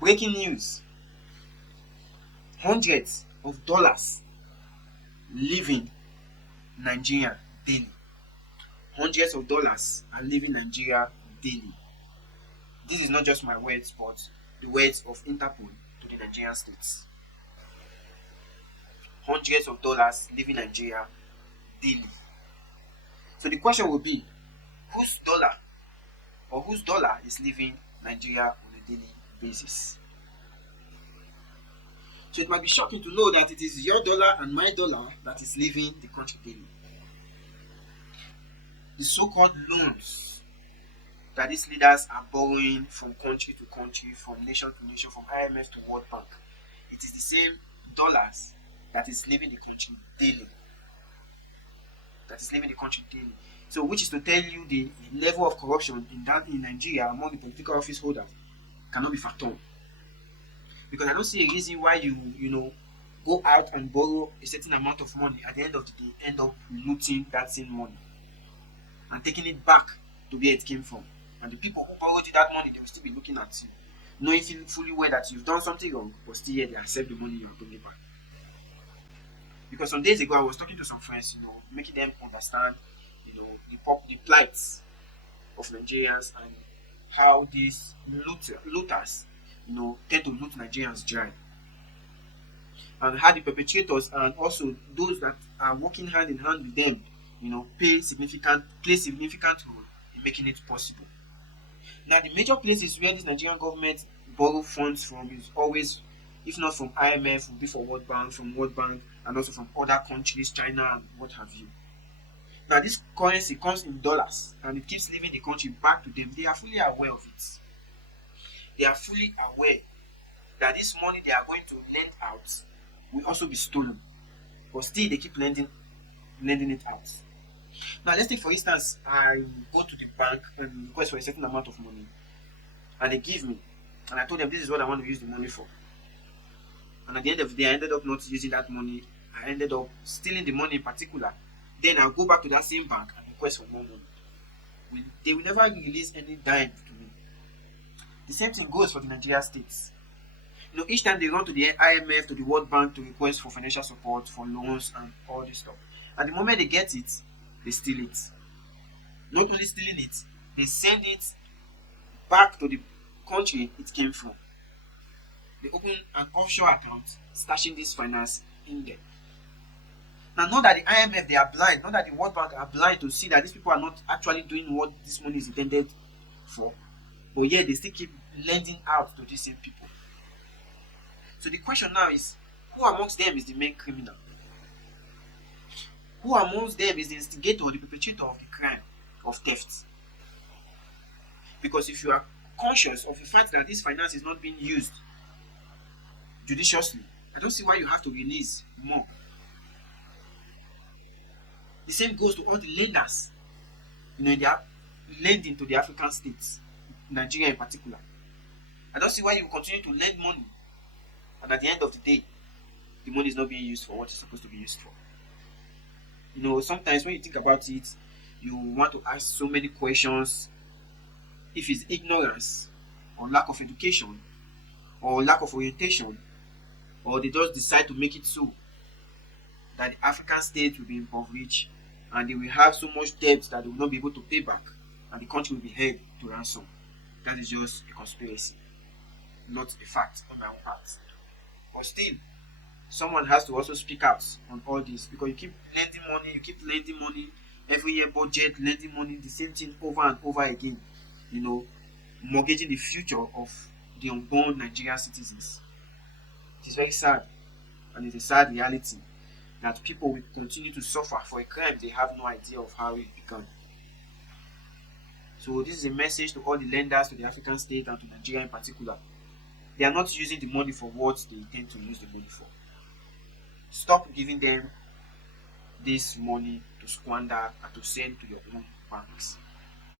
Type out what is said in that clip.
Breaking news: hundreds of dollars leaving Nigeria daily. Hundreds of dollars are leaving Nigeria daily. This is not just my words, but the words of Interpol to the Nigerian states. Hundreds of dollars leaving Nigeria daily. So the question will be, whose dollar is leaving Nigeria on a daily basis? So it might be shocking to know that it is your dollar and my dollar that is leaving the country daily. The so-called loans that these leaders are borrowing from country to country, from nation to nation, from IMF to World Bank, it is the same dollars that is leaving the country daily. So, which is to tell you the level of corruption in Nigeria among the political office holders cannot be fathomed. Because I don't see a reason why you go out and borrow a certain amount of money, at the end of the day end up looting that same money and taking it back to where it came from. And the people who borrowed you that money, they will still be looking at you, knowing fully well that you've done something wrong, but still yet they accept the money you are bringing back. Because some days ago I was talking to some friends, making them understand, the plight of Nigerians and how these looters, tend to loot Nigerians dry. And how the perpetrators and also those that are working hand in hand with them, play significant role in making it possible. Now, the major places where this Nigerian government borrow funds from is always, if not from IMF, will be from World Bank, and also from other countries, China and what have you. Now, this currency comes in dollars and it keeps leaving the country back to them. They are fully aware of it. They are fully aware that this money they are going to lend out will also be stolen. But still, they keep lending it out. Now, let's take for instance, I go to the bank and request for a certain amount of money, and they give me, and I told them this is what I want to use the money for. And at the end of the day, I ended up not using that money. I ended up stealing the money in particular. Then I'll go back to that same bank and request for more money. They will never release any dime to me. The same thing goes for the Nigerian states. Each time they run to the IMF, to the World Bank to request for financial support, for loans and all this stuff. At the moment they get it, they steal it. Not only stealing it, they send it back to the country it came from. They open an offshore account, stashing this finance in there. Now, not that the IMF, they are blind, not that the World Bank are blind to see that these people are not actually doing what this money is intended for, but yet they still keep lending out to these same people. So the question now is, who amongst them is the main criminal? Who amongst them is the instigator or the perpetrator of the crime of theft? Because if you are conscious of the fact that this finance is not being used judiciously, I don't see why you have to release more. The same goes to all the lenders, they are lending to the African states, Nigeria in particular. I don't see why you continue to lend money, and at the end of the day, the money is not being used for what it's supposed to be used for. Sometimes when you think about it, you want to ask so many questions. If it's ignorance, or lack of education, or lack of orientation, or they just decide to make it so that the African states will be impoverished and they will have so much debt that they will not be able to pay back, and the country will be held to ransom. That is just a conspiracy, not a fact on my own part. But still, someone has to also speak out on all this, because you keep lending money every year, budget, lending money, the same thing over and over again, mortgaging the future of the unborn Nigerian citizens. It is very sad, and it's a sad reality that people will continue to suffer for a crime they have no idea of how it began. So this is a message to all the lenders, to the African state and to Nigeria in particular. They are not using the money for what they intend to use the money for. Stop giving them this money to squander and to send to your own banks.